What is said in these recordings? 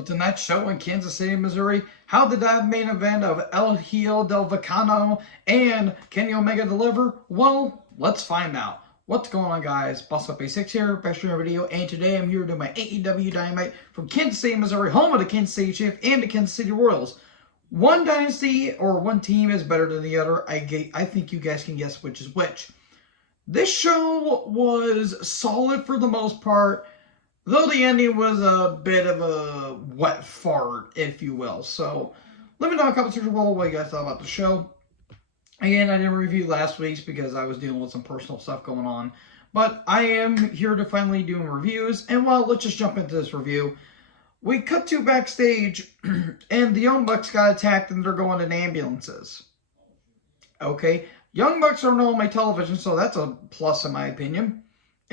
With tonight's show in Kansas City, Missouri, how did that main event of El Hijo del Vacano and Kenny Omega deliver? Well, let's find out. What's going on, guys? Boss Up A6 here, back to another video, and today I'm here to do my AEW Dynamite from Kansas City, Missouri, home of the Kansas City Chiefs and the Kansas City Royals. One dynasty or one team is better than the other. I think you guys can guess which is which. This show was solid for the most part, though the ending was a bit of a wet fart, if you will. So, let me know in the comment section below what you guys thought about the show. Again, I didn't review last week's because I was dealing with some personal stuff going on. But I am here to finally do reviews. And well, let's just jump into this review. We cut to backstage, and the Young Bucks got attacked, and they're going in ambulances. Okay, Young Bucks are on my television, so that's a plus in my opinion.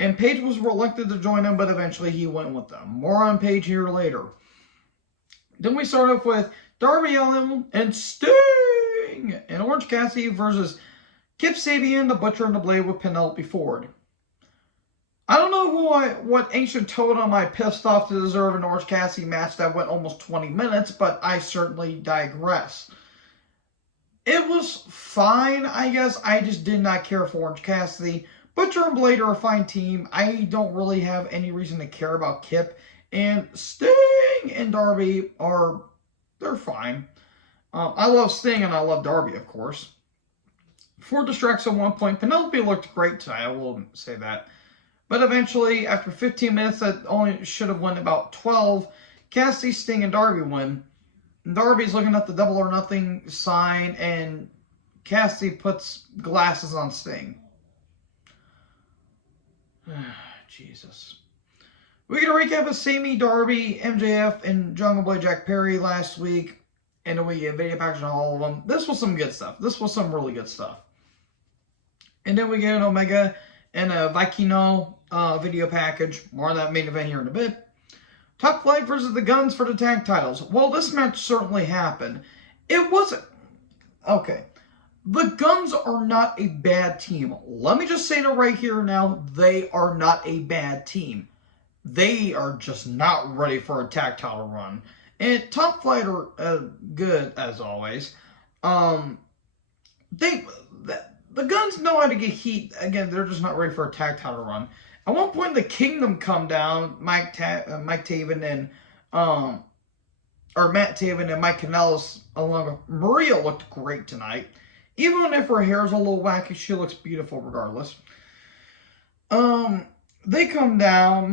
And Paige was reluctant to join them, but eventually he went with them. More on Paige here later. Then we start off with Darby Allin and Sting and Orange Cassidy versus Kip Sabian, the Butcher, and the Blade with Penelope Ford. I don't know what ancient totem I pissed off to deserve an Orange Cassidy match that went almost 20 minutes, but I certainly digress. It was fine, I guess. I just did not care for Orange Cassidy. Butcher and Blade are a fine team. I don't really have any reason to care about Kip. And Sting and Darby they're fine. I love Sting and I love Darby, of course. Ford distracts at one point. Penelope looked great tonight, I will say that. But eventually, after 15 minutes, that only should have won about 12. Cassidy, Sting, and Darby win. And Darby's looking at the double or nothing sign, and Cassidy puts glasses on Sting. Jesus. We get a recap of Sammy, Darby, MJF, and Jungle Boy Jack Perry last week. And then we get a video package on all of them. This was some good stuff. This was some really good stuff. And then we get an Omega and a Vikino video package. More on that main event here in a bit. Top Flight versus the Guns for the tag titles. Well, this match certainly happened. It wasn't... Okay. The Guns are not a bad team. Let me just say that right here now. They are not a bad team. They are just not ready for a tag title run. And Top Flight are good, as always. The Guns know how to get heat. Again, they're just not ready for a tag title run. At one point, the Kingdom come down. Mike Taven and... Matt Taven and Mike Kanellis along with Maria looked great tonight. Even if her hair is a little wacky, she looks beautiful regardless. They come down.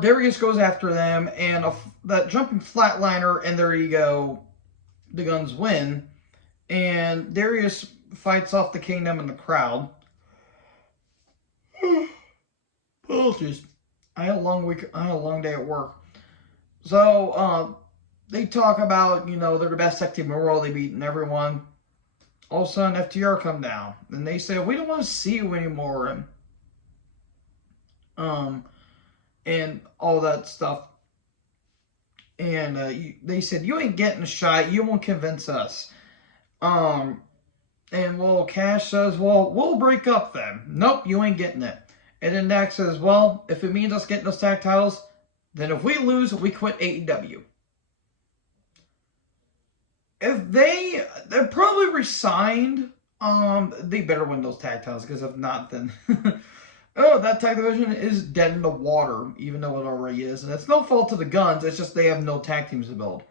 Darius goes after them, and that jumping flatliner, and there you go. The Guns win. And Darius fights off the Kingdom and the crowd. Apologies. I had a long week. I had a long day at work. So, they talk about, they're the best tag team in the world. They've beaten everyone. All of a sudden, FTR come down. And they say, we don't want to see you anymore. And all that stuff. And they said, you ain't getting a shot. You won't convince us. And, well, Cash says, well, we'll break up then. Nope, you ain't getting it. And then Dax says, well, if it means us getting those tag titles, then if we lose, we quit AEW. If they're probably resigned, they better win those tag titles, because if not, then that tag division is dead in the water, even though it already is. And it's no fault to the Guns, it's just they have no tag teams to build.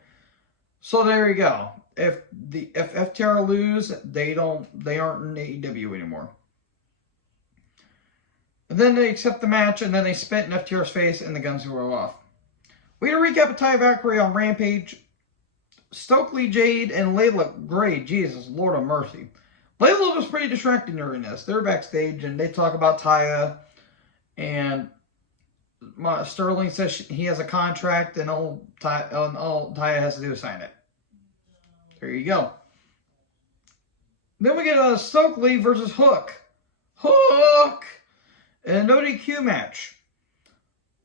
So there you go. If FTR lose, they aren't in AEW anymore. And then they accept the match, and then they spit in FTR's face, and the Guns go off. We had a recap of Ty Valkyrie on Rampage. Stokely, Jade, and Layla great. Jesus, Lord of mercy. Layla was pretty distracting during this. They're backstage, and they talk about Taya. And Sterling says he has a contract, and all Taya has to do is sign it. There you go. Then we get a Stokely versus Hook. Hook! And a no DQ match.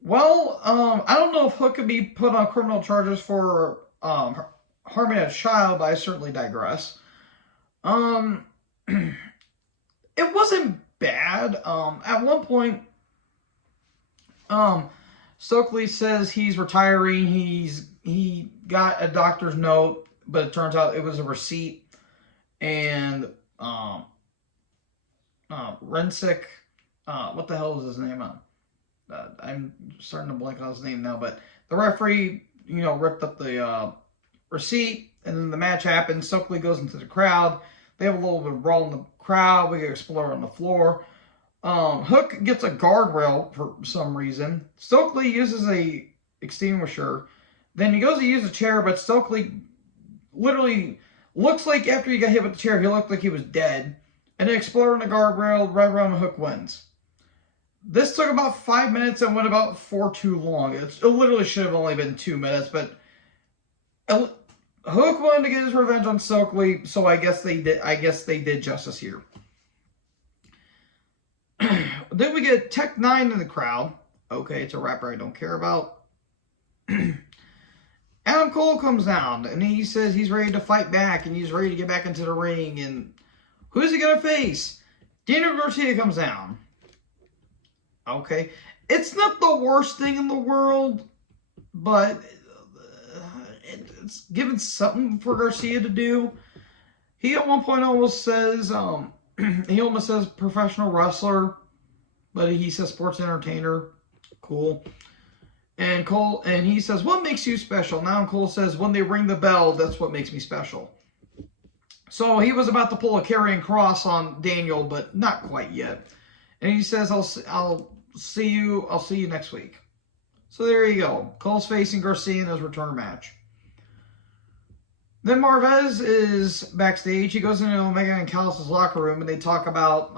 Well, I don't know if Hook could be put on criminal charges for harming a child, but I certainly digress. It wasn't bad. At one point, Stokely says he's retiring. He got a doctor's note, but it turns out it was a receipt. And Rensick, what the hell is his name? I'm starting to blank on his name now, but the referee, ripped up the receipt, and then the match happens. Stokely goes into the crowd. They have a little bit of brawl in the crowd. We get Explorer on the floor. Hook gets a guardrail for some reason. Stokely uses a extinguisher. Then he goes to use a chair, but Stokely literally looks like after he got hit with the chair, he looked like he was dead. And then Explorer in the guardrail, right around the Hook wins. This took about 5 minutes and went about 4 too long. It literally should have only been 2 minutes, but Hook wanted to get his revenge on Stokely, so I guess they did justice here. Then we get Tech 9 in the crowd. Okay, it's a rapper I don't care about. Adam Cole comes down, and he says he's ready to fight back, and he's ready to get back into the ring. And who's he going to face? Daniel Garcia comes down. Okay. It's not the worst thing in the world, but it's given something for Garcia to do. He at one point almost says, professional wrestler, but he says sports entertainer. Cool. And he says, what makes you special? Now Cole says, when they ring the bell, that's what makes me special. So he was about to pull a carrying cross on Daniel, but not quite yet. And he says, I'll see you next week. So there you go. Cole's facing Garcia in his return match. Then Marvez is backstage. He goes into Omega and Callis' locker room, and they talk about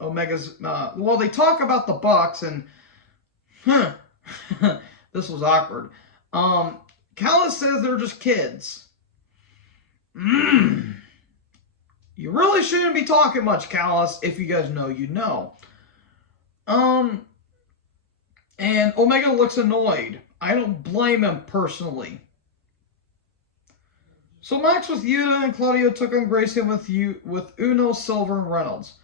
Omega's. They talk about the Bucks, and this was awkward. Callis says they're just kids. You really shouldn't be talking much, Callis. If you guys know, you know. And Omega looks annoyed. I don't blame him personally. So Max with Yuta and Claudio took on Grayson with Uno, Silver, and Reynolds.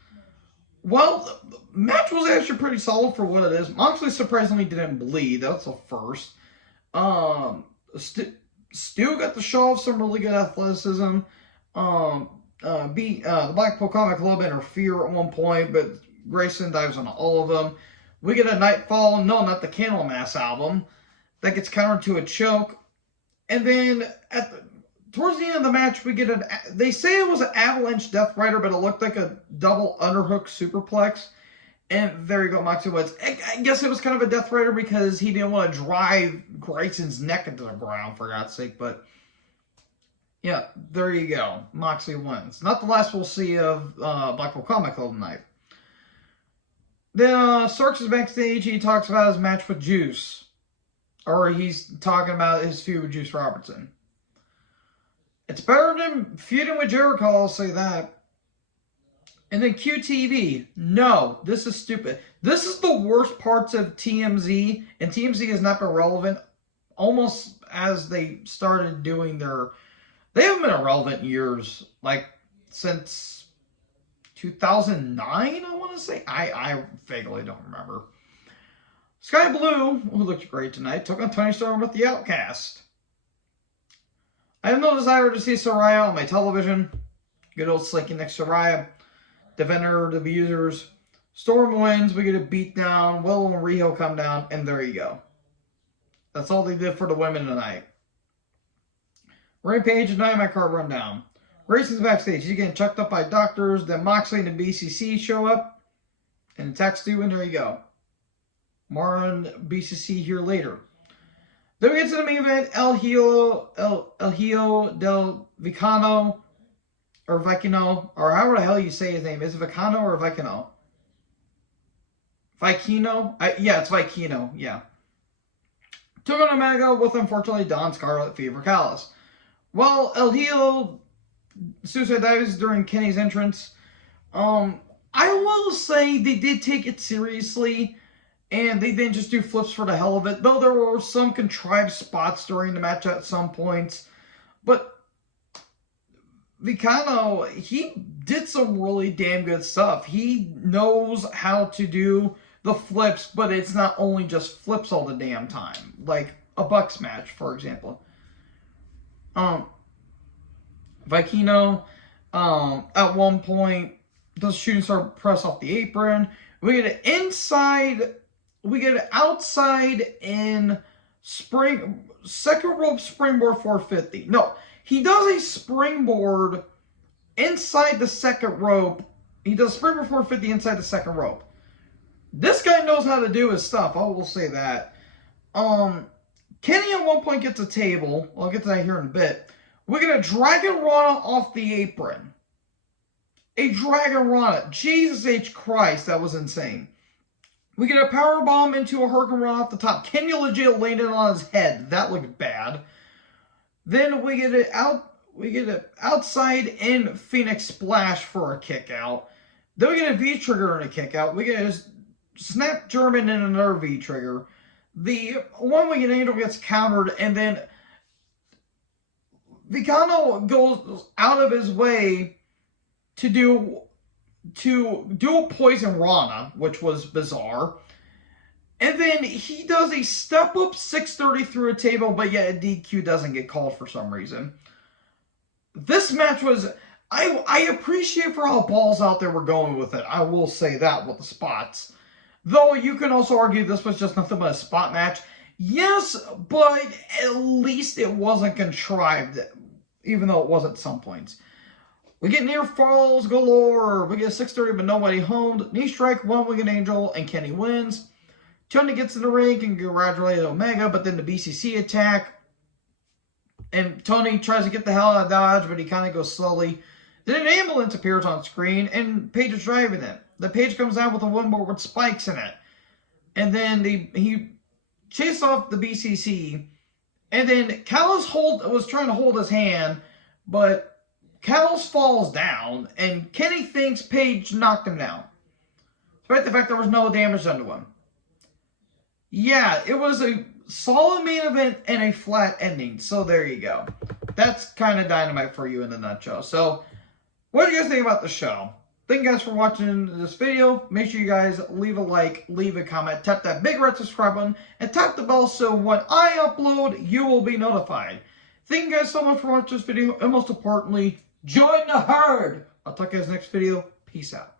Well, the match was actually pretty solid for what it is. Moxley surprisingly didn't bleed. That's a first. Stu got to show off some really good athleticism. The Blackpool Comic Club interfere at one point, but Grayson dives on all of them. We get a Nightfall, no, not the Candlemass album, that gets countered to a choke. And then towards the end of the match, we get they say it was an Avalanche Death Rider, but it looked like a double underhook superplex. And there you go, Moxley wins. I guess it was kind of a Death Rider because he didn't want to drive Grayson's neck into the ground, for God's sake. But yeah, there you go. Moxley wins. Not the last we'll see of Blackpool Comic Club tonight. Then Starks is backstage. He talks about his match with Juice. Or he's talking about his feud with Juice Robertson. It's better than feuding with Jericho, I'll say that. And then QTV. No, this is stupid. This is the worst parts of TMZ. And TMZ has not been relevant almost as they started doing their... They haven't been irrelevant in years. Like, since 2009, I want to say. I vaguely don't remember. Sky Blue, who looked great tonight, took on Tony Storm with the Outcast. I have no desire to see Saraya on my television. Good old Slinky next to Saraya. Defender, the abusers. Storm wins. We get a beat down. Willow and Riho come down. And there you go. That's all they did for the women tonight. Rampage and Dynamite card rundown. Grayson's backstage. He's getting chucked up by doctors. Then Moxley and the BCC show up. And attack Stu. And there you go. More on BCC here later. Then we get to the main event. El Hijo del Vicano. Or Vicino. Or however the hell you say his name. Is it Vicano or Vicino? Vicino? Yeah, it's Vicino. Yeah. Took on Omega with, unfortunately, Don Scarlet Fever Callis. Well, El Hijo suicide dives during Kenny's entrance. I will say they did take it seriously. And they didn't just do flips for the hell of it. Though there were some contrived spots during the match at some points. But Vicano, he did some really damn good stuff. He knows how to do the flips, but it's not only just flips all the damn time. Like a Bucks match, for example. Vikino, at one point, does shooting star press off the apron. We get an inside, we get an outside in second rope springboard 450. No, he does a springboard inside the second rope. He does springboard 450 inside the second rope. This guy knows how to do his stuff, I will say that. Kenny at one point gets a table. I'll get to that here in a bit. We get a Dragon Rana off the apron. A Dragon Rana. Jesus H. Christ, that was insane. We get a power bomb into a Hurricane Rana off the top. Kenny legit landed on his head. That looked bad. Then we get it outside in Phoenix Splash for a kick out. Then we get a V-trigger and a kick out. We get a snap German and another V-trigger. The one we get Angel gets countered, and then Vicano goes out of his way to do a poison Rana, which was bizarre. And then he does a step-up 630 through a table, but yet a DQ doesn't get called for some reason. This match was... I appreciate for how balls out there were going with it. I will say that with the spots. Though you can also argue this was just nothing but a spot match. Yes, but at least it wasn't contrived, even though it was at some points. We get near falls galore. We get 630, but nobody homed. Knee strike, one Wicked Angel, and Kenny wins. Tony gets in the ring and congratulates Omega, but then the BCC attack. And Tony tries to get the hell out of Dodge, but he kind of goes slowly. Then an ambulance appears on screen, and Paige is driving it. The Paige comes out with a windboard with spikes in it. And then he chases off the BCC. And then Callis was trying to hold his hand, but Callis falls down, and Kenny thinks Paige knocked him down. Despite the fact there was no damage done to him. Yeah, it was a solid main event and a flat ending. So there you go. That's kind of Dynamite for you in a nutshell. So, what do you guys think about the show? Thank you guys for watching this video. Make sure you guys leave a like, leave a comment, tap that big red subscribe button, and tap the bell so when I upload, you will be notified. Thank you guys so much for watching this video, and most importantly, join the herd. I'll talk to you guys next video. Peace out.